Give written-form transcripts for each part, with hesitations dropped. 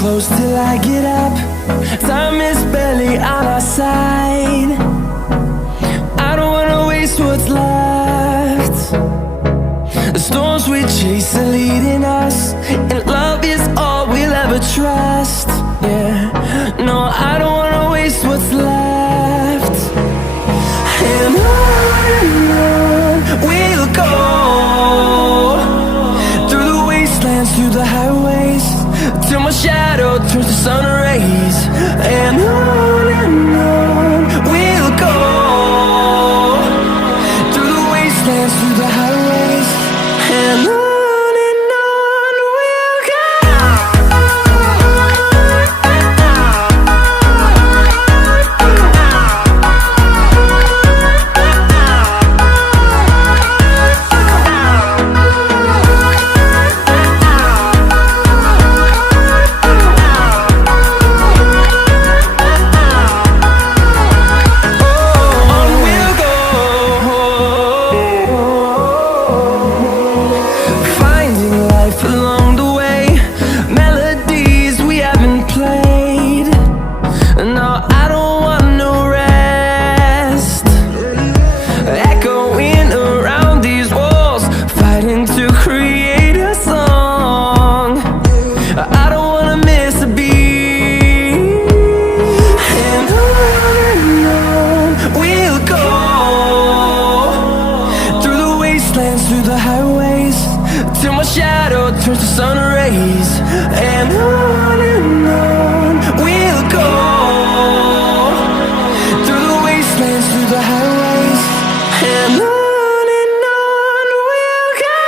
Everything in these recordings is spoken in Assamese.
close till I get up. Time is barely on our side. I don't wanna waste what's left. The storms we chase are leading us, and love is all we'll ever trust. Yeah, no, I don't wanna waste what's left. And on we'll go, through the wastelands, through the highways, till my shadow turns to sun rays. And on we'll go, through the wastelands, through the highways, and on we'll go. Through the highways, till my shadow turns to sun rays. And on we'll go, through the wastelands, through the highways, and on we'll go.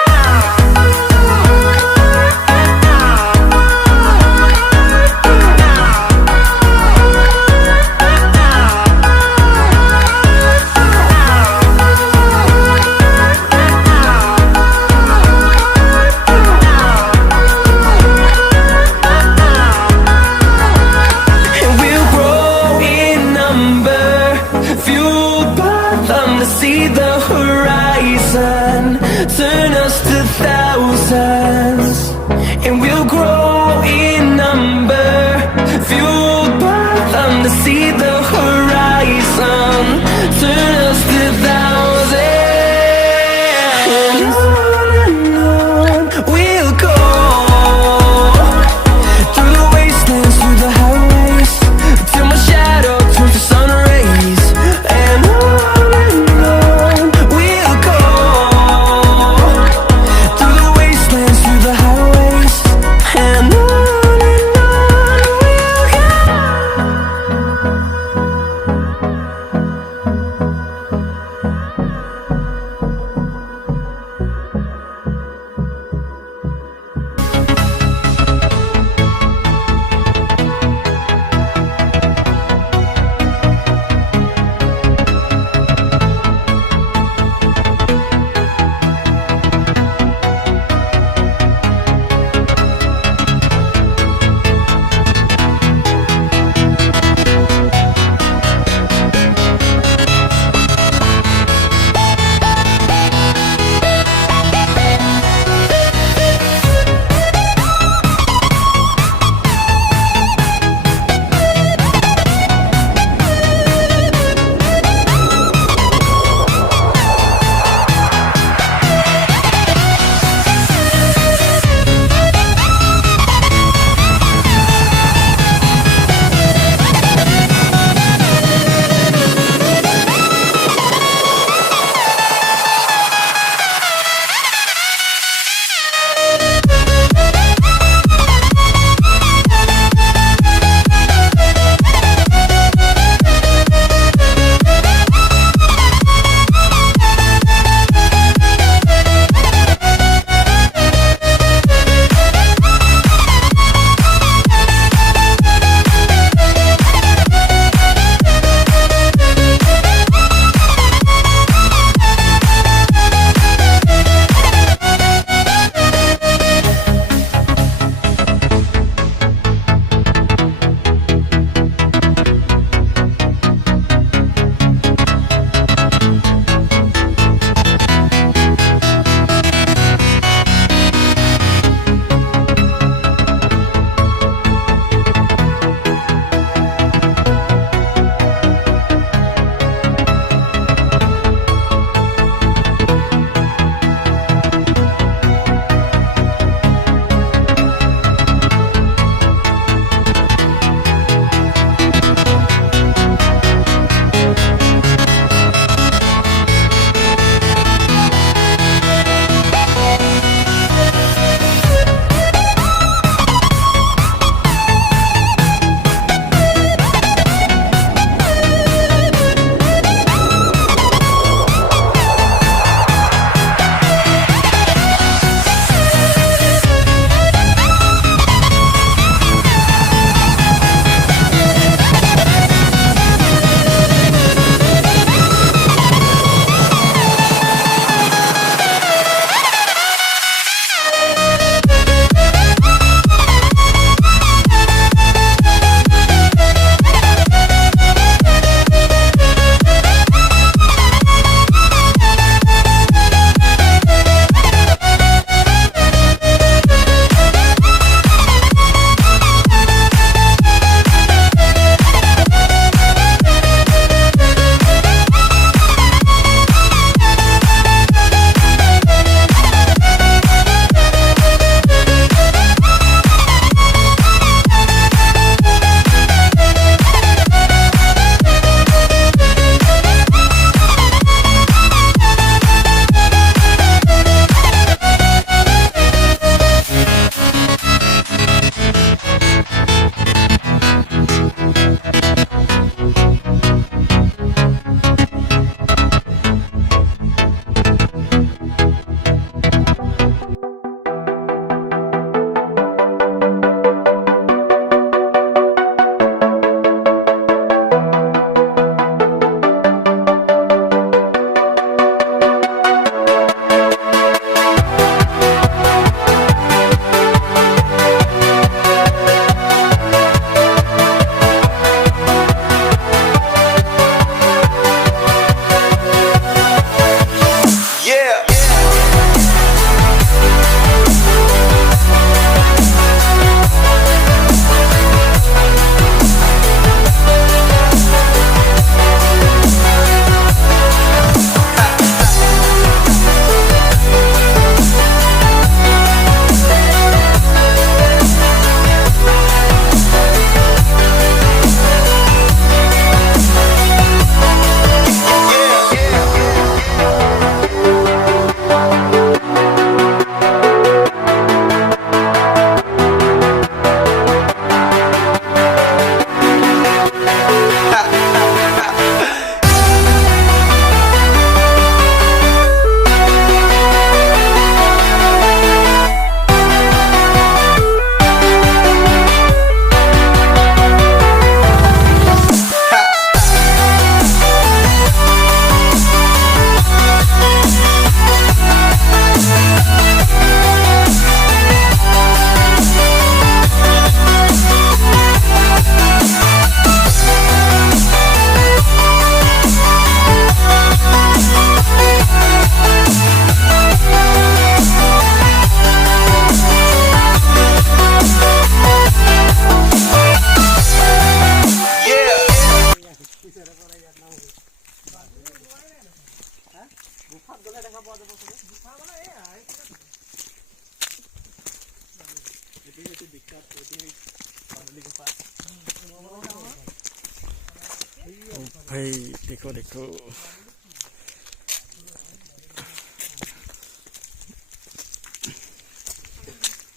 भाई देखो देखो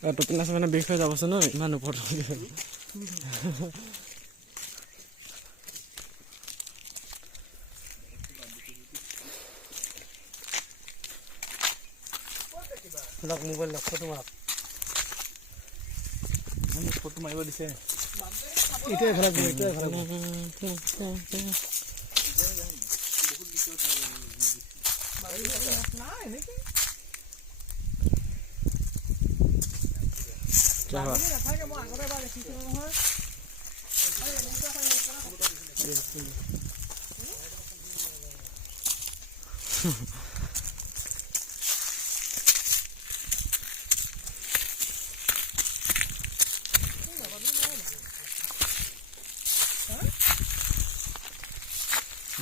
टोपिना चपिना বিষ হৈ যাবচোন ন ইমান ওপৰত লক মোবাইল লক ফটো মাৰ ফটো মাৰিব দিছে ইটোৱে ঘৰত ইটোৱে ঘৰত क्या हुआ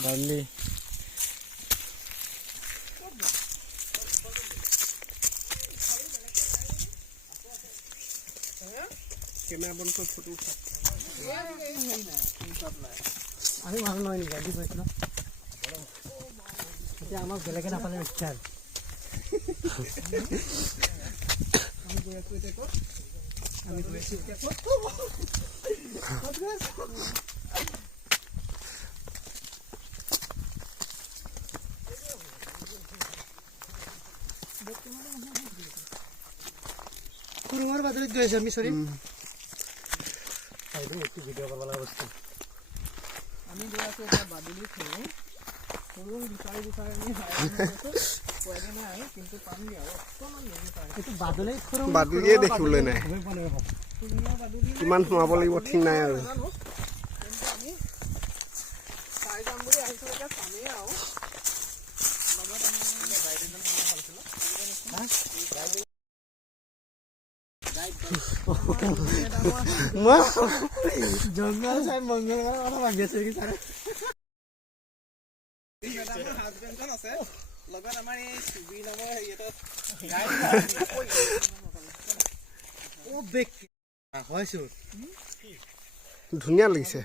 डाली কেমেৰা বন্ধ কৰি ফটো উঠা আমি মানুহ নহয় নেকি আজি পাইছো ন এতিয়া আমাক বেলেগে নাপালে বিচাৰ আমি গৈ আছো এতিয়া ক'ত আমি গৈ আছো এতিয়া ক'ত কুৰুঙৰ বাতৰিত গৈ আছো আমি চৰি ভিডিঅ' কৰিব লগা বস্তু আমি গৈ আছো এতিয়া বাদুলি সৰু বিচাৰি আমি পোৱাগে নাই কিন্তু পামগে আৰু অকণমান লাগি পায় এইটো বাদুলি সৰু বাদুলিয়ে দেখিবলৈ নাই কিমান সোমাব লাগিব ঠিক নাই আৰু আমি চাই যাম বুলি আহিছো এতিয়া পামেই আৰু জংঘল চাই মংগলবাৰ কথা ভাবি আছো কি ছাৰে হাজবেণ্ডজন আছে লগত আমাৰ এই চুবি নামৰ হেৰিয়ত ধুনীয়া লাগিছে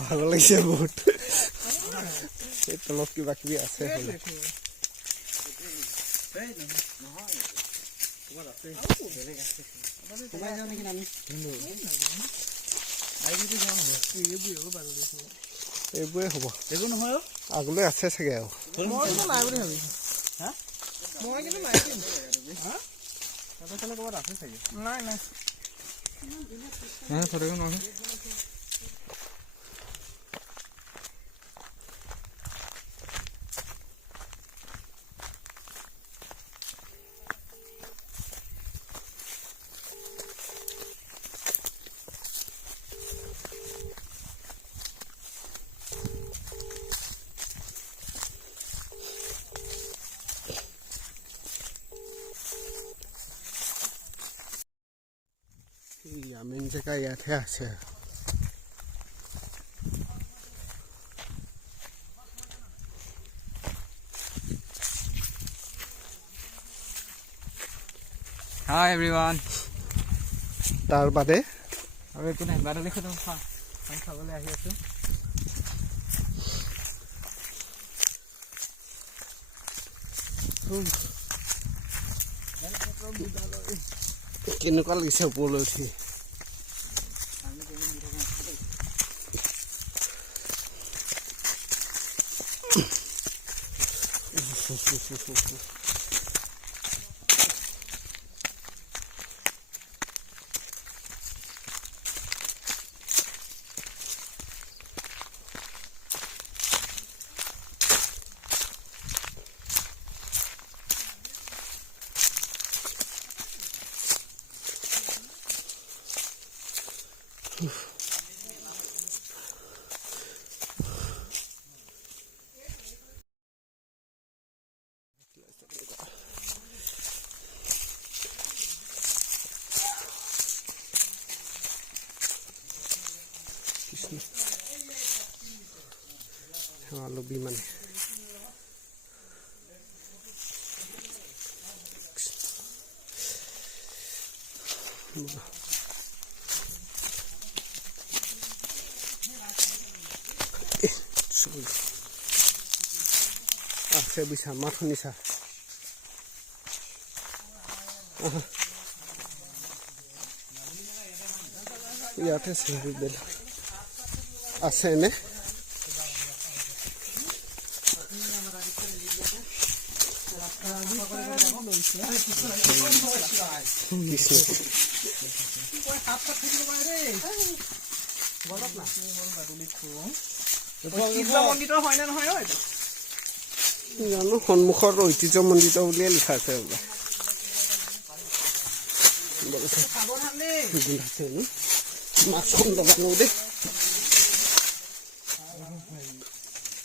ভাগৰ লাগিছে বহুত এই তলত কিবা কিবি আছে এইবোৰে হ'ব একো নহয় আগলৈ আছে চাগে আৰু মই কিন্তু নাই বুলি ভাবিছো মই কিন্তু নাই ক'ৰবাত আছে চাগে নাই নাই ফটো মাৰো মেইন জেগা ইয়াতহে আছে हाय एवरीवन তাৰ বাদে আৰু একো নাই বাদে দেখো তুমি খাবলৈ আহি আছো কেনেকুৱা লাগিছে ওপৰলৈ উঠি কৃষ্ণ সেৱালবী মানে আছে বুইছা মাত শুনিছা ইয়াতে চেৰিবেল আছে নে জানো সন্মুখৰ ঐতিহ্যমণ্ডিত বুলিয়ে লিখা আছে মাস্ক লগানো দেই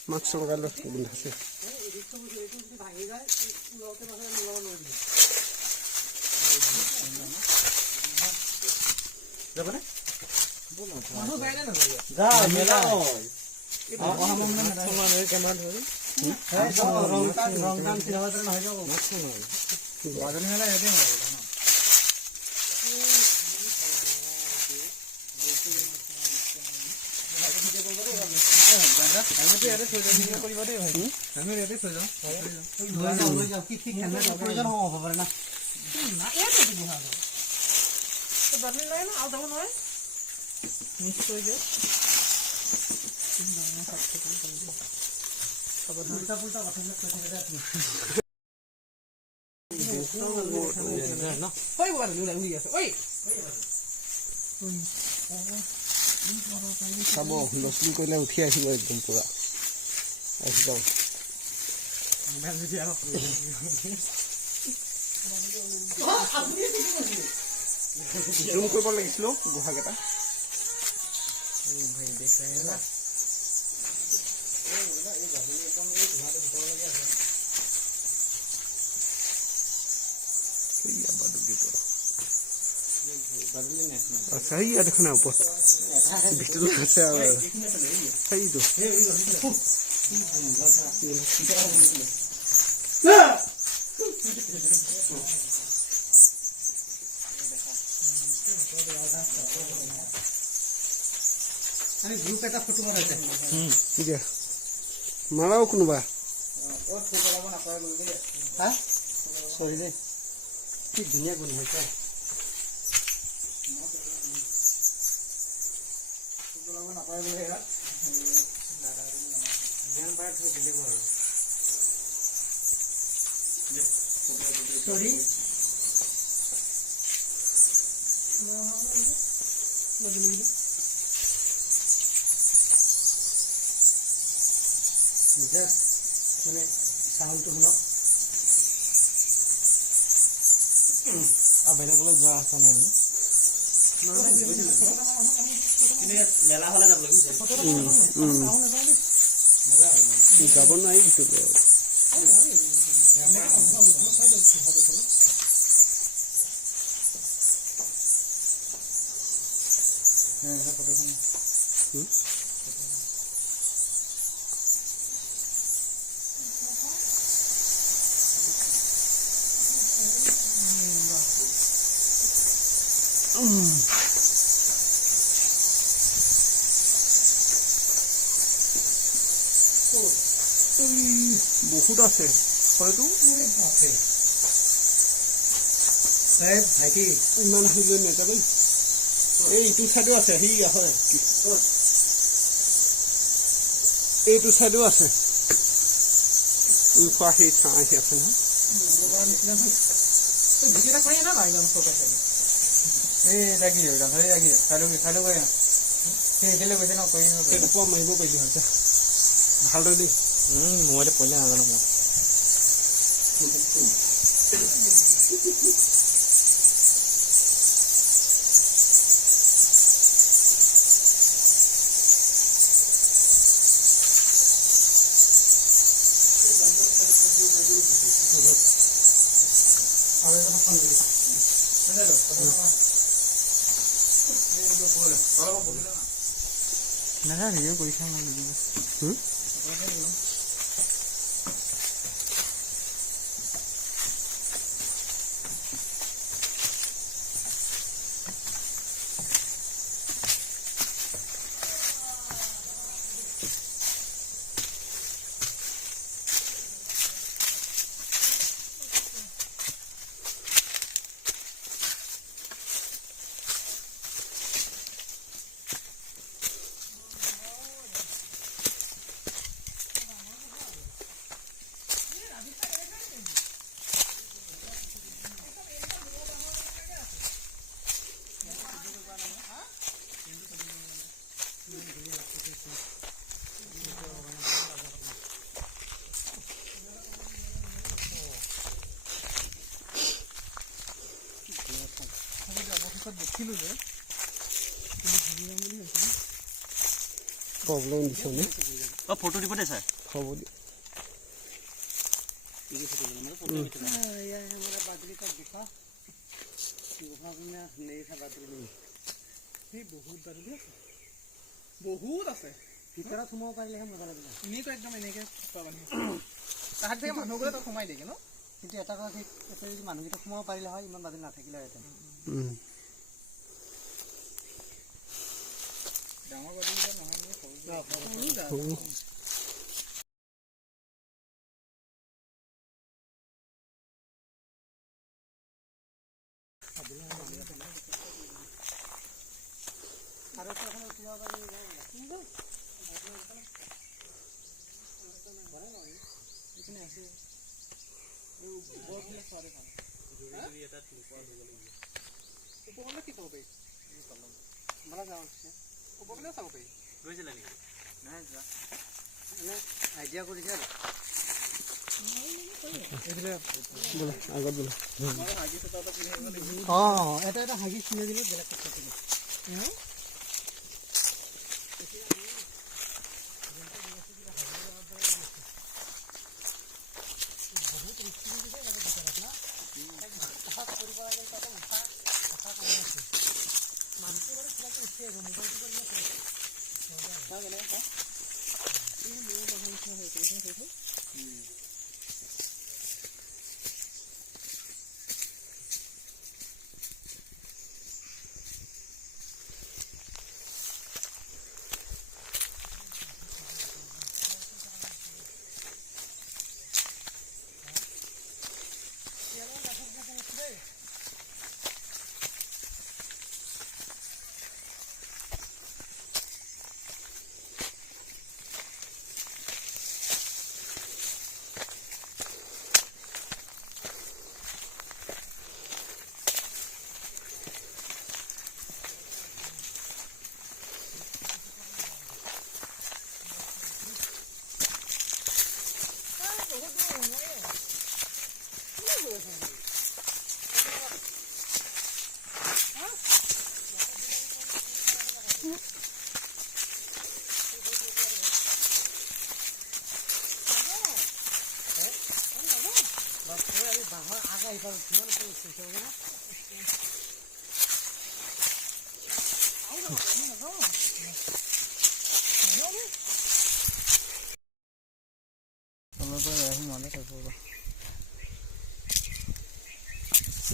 মাস্ক লগালো গোন্ধাইছে চাব হুলস্থুল কৰিলে উঠি আহিব একদম পুৰা আহি যাওঁ জুম কৰিব লাগিছিল গুহাকেইটা আচ্ছা এই দেখোন ওপৰত ভিতৰত আছে আৰু সেইটো গ্ৰুপ এটা ফটো মাৰাইছে মাৰাও কোনোবা চৰি দে কি ধুনীয়া গোন্ধাইছে মানে চাউণ্ডটো শুনক বেলেগলৈ যোৱা আছে নাই মেলা হলে যাব যাব নোৱাৰি বহুত আছে হয়তো ভাইটি ইমান আহিলে নাযাবি এই ইটো চাইডো আছে সি হয় এইটো চাইডো আছে খোৱা সেই চাহ আহি আছে নহয় মাৰিব পাৰিবি হয় ভালদৰে দেই মই পইলে নাজানো মই দাদা হেৰিও কৰিছে মই দেখিলোঁ যে প্ৰব্লেম দিছে নে ফটো দিব দে ছাৰ হ'ব দিয়ক বহুত আছে ভিতৰত সোমাব পাৰিলেহে মজা লাগিব এনেইতো একদম এনেকে পাবানি তাহাঁত চাগে মানুহ গ'লে তই সোমাই দিয়ে ন কিন্তু এটা কথা ঠিক এতিয়া যদি মানুহকেইটা সোমাব পাৰিলে হয় ইমান বাজি নাথাকিলেহেঁতেন ডাঙৰ বাদুলি নহয় উপকূলে কি চাব পাৰি উপকূলে চাব পাৰি গৈছিলে নেকি নাই যোৱা এনে আইডিয়া কৰিছে আগত বোলে এটা হাগি চিনে দিলে বেলেগ কথা থাকে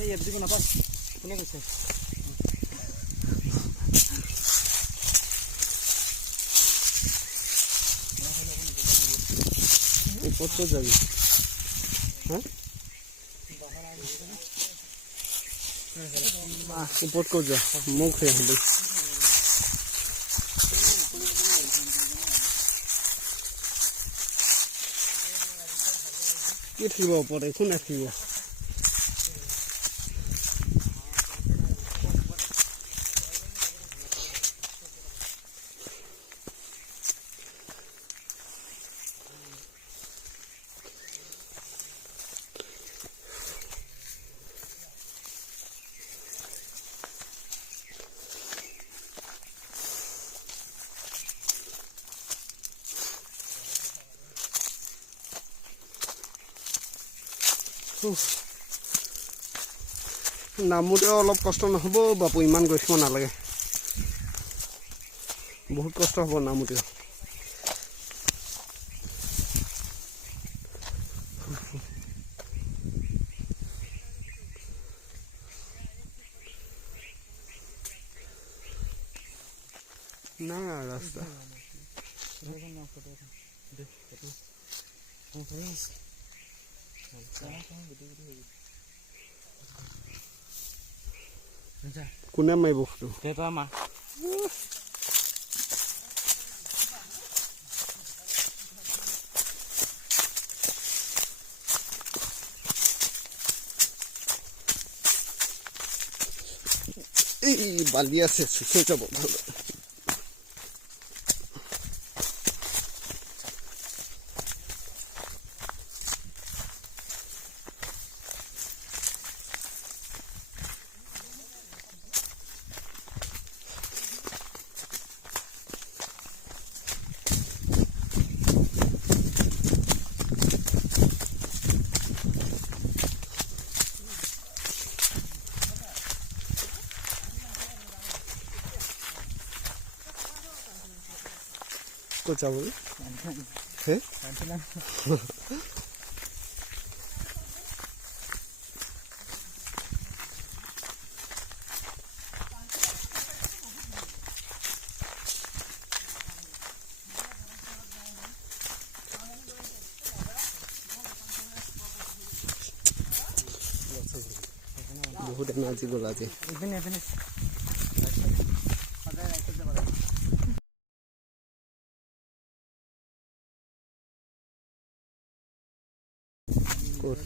ইয়াত দিব নাপায় কোনে কৈছে ক'ত যাবি ওপৰত ক'ত যা মোক আহিলে কি থাকিব ওপৰত একো নাথাকিব নামোতে অলপ কষ্ট নহ'ব বাপু ইমান গৈছিব নালাগে বহুত কষ্ট হ'ব নামোতে না ৰাস্তা কোনে মাৰিব ফটো এই বালি আছে শুকাই যাব ভাল ক'ত যাব হে বহুত এনাৰ্জি গ'ল আজি ক'ত